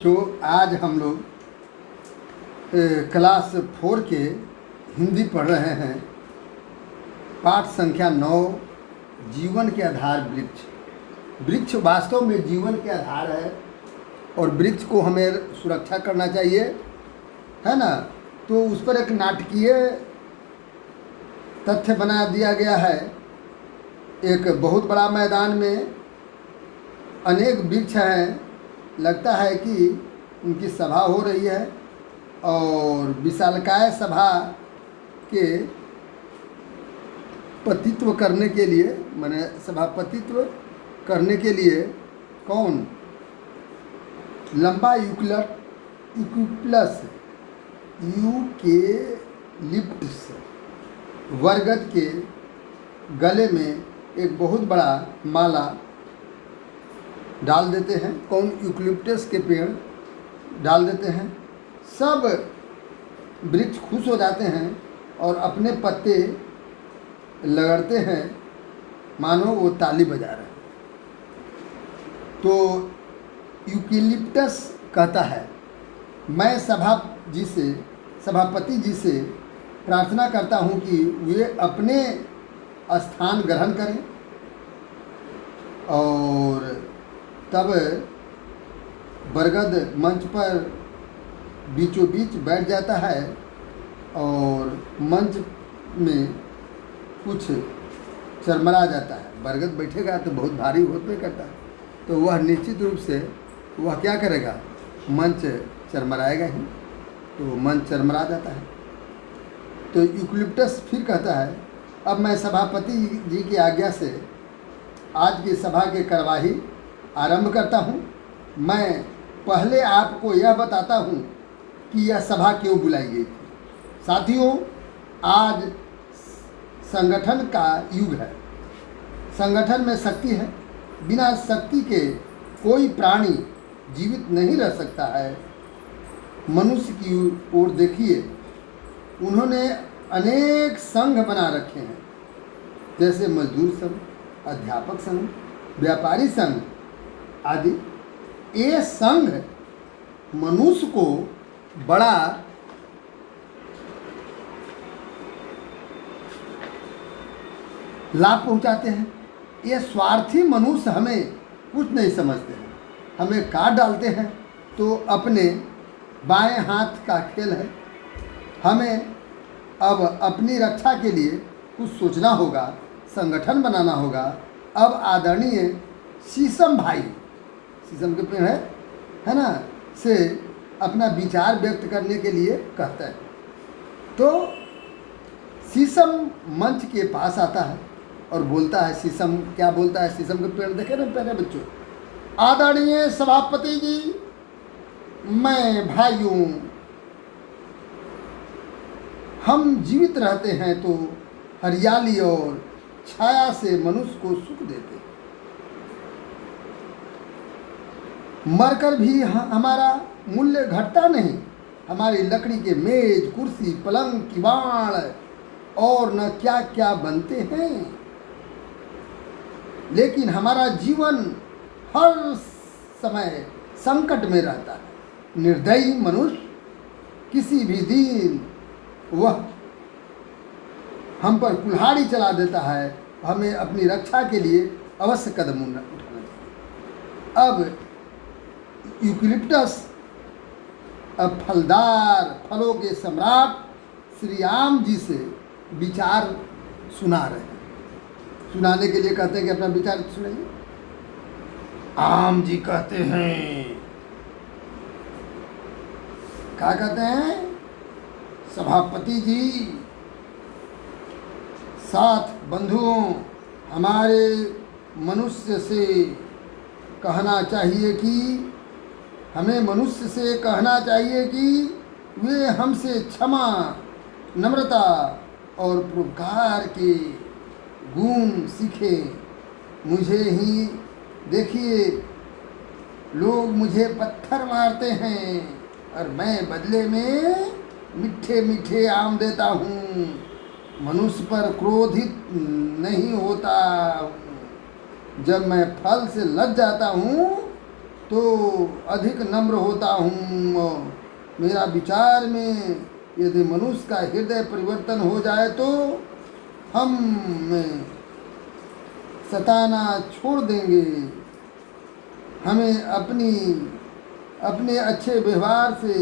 तो आज हम लोग क्लास 4 के हिंदी पढ़ रहे हैं। पाठ संख्या 9, जीवन के आधार वृक्ष। वृक्ष वास्तव में जीवन के आधार है और वृक्ष को हमें सुरक्षा करना चाहिए, है ना। तो उस पर एक नाटकीय तथ्य बना दिया गया है। एक बहुत बड़ा मैदान में अनेक वृक्ष हैं, लगता है कि उनकी सभा हो रही है और विशालकाय सभा के पतित्व करने के लिए, माने सभापतित्व करने के लिए कौन, लंबा यूकेलिप्टस बरगद के गले में एक बहुत बड़ा माला डाल देते हैं। कौन, यूकेलिप्टस के पेड़ डाल देते हैं। सब वृक्ष खुश हो जाते हैं और अपने पत्ते लगड़ते हैं, मानो वो ताली बजा रहे हैं। तो यूकेलिप्टस कहता है, मैं सभापति जी से प्रार्थना करता हूँ कि वे अपने स्थान ग्रहण करें। और तब बरगद मंच पर बीचों बीच बैठ जाता है और मंच में कुछ चरमरा जाता है। बरगद बैठेगा तो बहुत भारी होते करता है, तो वह निश्चित रूप से वह क्या करेगा, मंच चरमराएगा ही। तो मंच चरमरा जाता है। तो यूकेलिप्टस फिर कहता है, अब मैं सभापति जी की आज्ञा से आज की सभा की कार्यवाही आरंभ करता हूँ। मैं पहले आपको यह बताता हूँ कि यह सभा क्यों बुलाई गई थी। साथियों, आज संगठन का युग है। संगठन में शक्ति है। बिना शक्ति के कोई प्राणी जीवित नहीं रह सकता है। मनुष्य की ओर देखिए, उन्होंने अनेक संघ बना रखे हैं, जैसे मजदूर संघ, अध्यापक संघ, व्यापारी संघ आदि। ये संघ मनुष्य को बड़ा लाभ पहुंचाते हैं। ये स्वार्थी मनुष्य हमें कुछ नहीं समझते हैं, हमें काट डालते हैं। तो अपने बाएं हाथ का खेल है। हमें अब अपनी रक्षा के लिए कुछ सोचना होगा, संगठन बनाना होगा। अब आदरणीय शीशम भाई, शीशम के पेड़ है ना, से अपना विचार व्यक्त करने के लिए कहता है। तो शीशम मंच के पास आता है और बोलता है, शीशम क्या बोलता है, शीशम के पेड़ देखे ना पहले बच्चों, आदरणीय सभापति जी, मैं भाइयों, हम जीवित रहते हैं तो हरियाली और छाया से मनुष्य को सुख देते हैं। मरकर भी हमारा मूल्य घटता नहीं। हमारी लकड़ी के मेज, कुर्सी, पलंग, किवाड़ और न क्या क्या बनते हैं, लेकिन हमारा जीवन हर समय संकट में रहता है। निर्दयी मनुष्य किसी भी दिन वह हम पर कुल्हाड़ी चला देता है। हमें अपनी रक्षा के लिए अवश्य कदम उठाना चाहिए। अब यूकेलिप्टस अब फलदार फलों के सम्राट श्री राम जी से विचार सुना रहे हैं। सुनाने के लिए कहते हैं कि अपना विचार सुनाइए। आम जी कहते हैं, क्या कहते हैं, सभापति जी, साथ बंधुओं, हमारे मनुष्य से कहना चाहिए कि हमें मनुष्य से कहना चाहिए कि वे हमसे क्षमा, नम्रता और परोपकार के गुण सीखें। मुझे ही देखिए, लोग मुझे पत्थर मारते हैं और मैं बदले में मीठे मीठे आम देता हूँ। मनुष्य पर क्रोधित नहीं होता। जब मैं फल से लज जाता हूँ तो अधिक नम्र होता हूँ। मेरा विचार में यदि मनुष्य का हृदय परिवर्तन हो जाए तो हम में सताना छोड़ देंगे। हमें अपने अच्छे व्यवहार से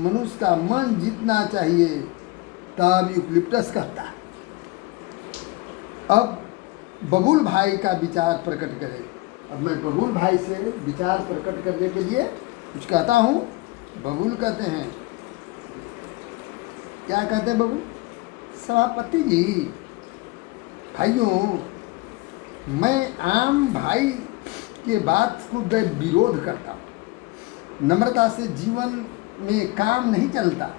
मनुष्य का मन जीतना चाहिए। तब यूकलिप्टस कहता है। अब बबूल भाई का विचार प्रकट करें। अब मैं बबूल भाई से विचार प्रकट करने के लिए कुछ कहता हूँ। बबूल कहते हैं, क्या कहते हैं बबूल? सभापति जी, भाइयों, मैं आम भाई के बात को विरोध करता हूँ। नम्रता से जीवन में काम नहीं चलता,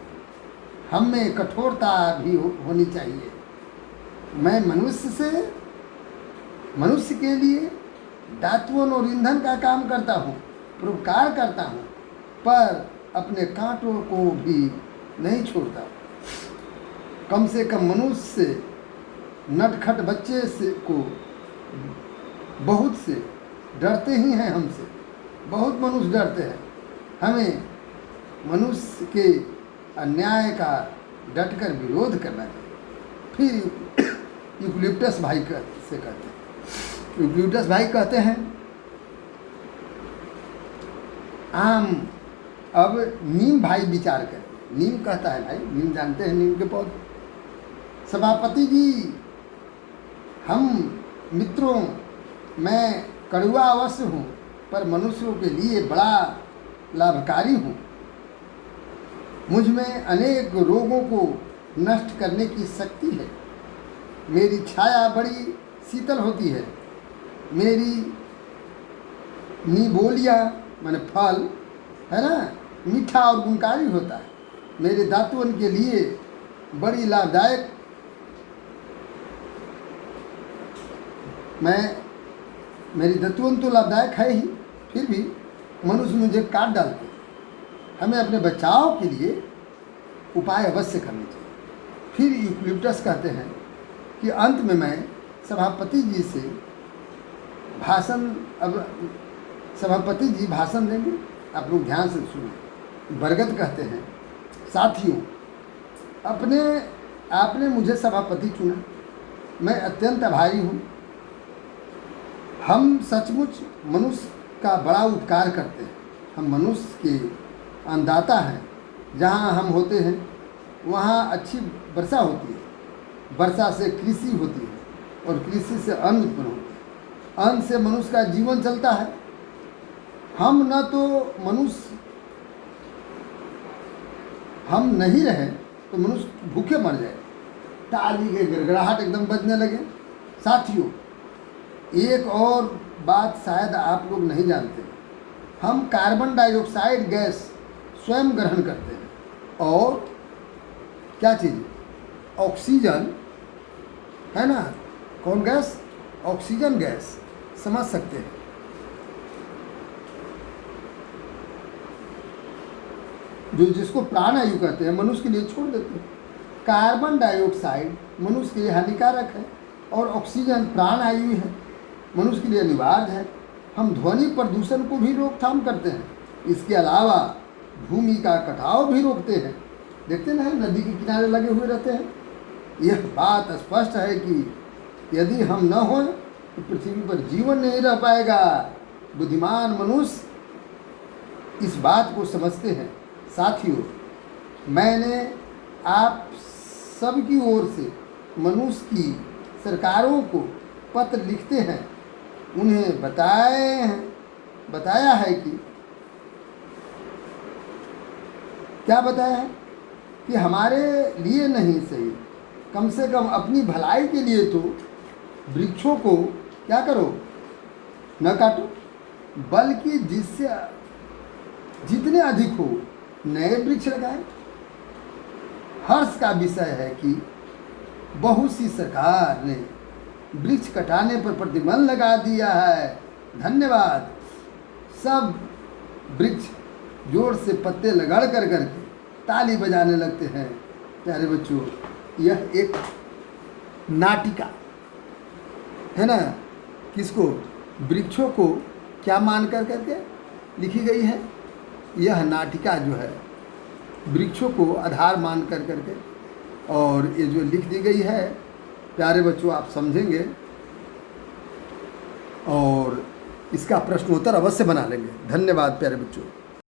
हम में कठोरता भी होनी चाहिए। मैं मनुष्य के लिए दातुन और ईंधन का काम करता हूँ, परोपकार करता हूँ, पर अपने कांटों को भी नहीं छोड़ता। कम से कम मनुष्य से, नटखट बच्चे से को बहुत से डरते ही हैं। हमसे बहुत मनुष्य डरते हैं। हमें मनुष्य के अन्याय का डटकर विरोध करना चाहिए। फिर यूकलिप्टस भाई से कहते हैं, यूकलिप्टस भाई कहते हैं, अब नीम भाई विचार करें। नीम कहता है, भाई नीम जानते हैं, नीम के पौधे। सभापति जी, हम मित्रों, मैं कड़वा अवश्य हूँ, पर मनुष्यों के लिए बड़ा लाभकारी हूँ। मुझ में अनेक रोगों को नष्ट करने की शक्ति है। मेरी छाया बड़ी शीतल होती है। मेरी निबोलिया माने फल है ना, मीठा और गुणकारी होता है। मेरे दातुन के लिए बड़ी लाभदायक, मेरी दातुन तो लाभदायक है ही, फिर भी मनुष्य मुझे काट डालते। हमें अपने बचाव के लिए उपाय अवश्य करने चाहिए। फिर यूकलिप्टस कहते हैं कि अंत में मैं सभापति जी से भाषण, अब सभापति जी भाषण देंगे, आप लोग ध्यान से सुनो। बरगद कहते हैं, साथियों, आपने मुझे सभापति चुना, मैं अत्यंत आभारी हूँ। हम सचमुच मनुष्य का बड़ा उपकार करते हैं। हम मनुष्य के अन्नदाता हैं। जहाँ हम होते हैं वहाँ अच्छी वर्षा होती है। वर्षा से कृषि होती है और कृषि से अन्न उत्पन्न होता है। अन्न से मनुष्य का जीवन चलता है। हम नहीं रहें तो मनुष्य भूखे मर जाए। ताली के गड़गड़ाहट एकदम बजने लगे। साथियों, एक और बात शायद आप लोग नहीं जानते, हम कार्बन डाइऑक्साइड गैस स्वयं ग्रहण करते हैं और क्या चीज़, ऑक्सीजन है ना। कौन गैस? ऑक्सीजन गैस, समझ सकते हैं। जिसको प्राणवायु कहते हैं, मनुष्य के लिए छोड़ देते हैं। कार्बन डाइऑक्साइड मनुष्य के लिए हानिकारक है और ऑक्सीजन प्राणवायु है, मनुष्य के लिए अनिवार्य है। हम ध्वनि प्रदूषण को भी रोकथाम करते हैं। इसके अलावा भूमि का कटाव भी रोकते हैं। देखते ना, नदी के किनारे लगे हुए रहते हैं। यह बात स्पष्ट है कि यदि हम न हों तो पृथ्वी पर जीवन नहीं रह पाएगा। बुद्धिमान मनुष्य इस बात को समझते हैं। साथियों, मैंने आप सबकी ओर से मनुष्य की सरकारों को पत्र लिखते हैं, उन्हें बताया है कि क्या बताया है कि हमारे लिए नहीं सही, कम से कम अपनी भलाई के लिए तो वृक्षों को क्या करो, न काटो, बल्कि जिससे जितने अधिक हो नए वृक्ष लगाएं। हर्ष का विषय है कि बहुत सी सरकार ने वृक्ष कटाने पर प्रतिबंध लगा दिया है। धन्यवाद। सब वृक्ष जोर से पत्ते लगड़ करके ताली बजाने लगते हैं। प्यारे बच्चों, यह एक नाटिका है ना। किसको? वृक्षों को क्या मान करके लिखी गई है। यह नाटिका जो है वृक्षों को आधार मान कर करके, और ये जो लिख दी गई है प्यारे बच्चों, आप समझेंगे और इसका प्रश्नोत्तर अवश्य बना लेंगे। धन्यवाद प्यारे बच्चों।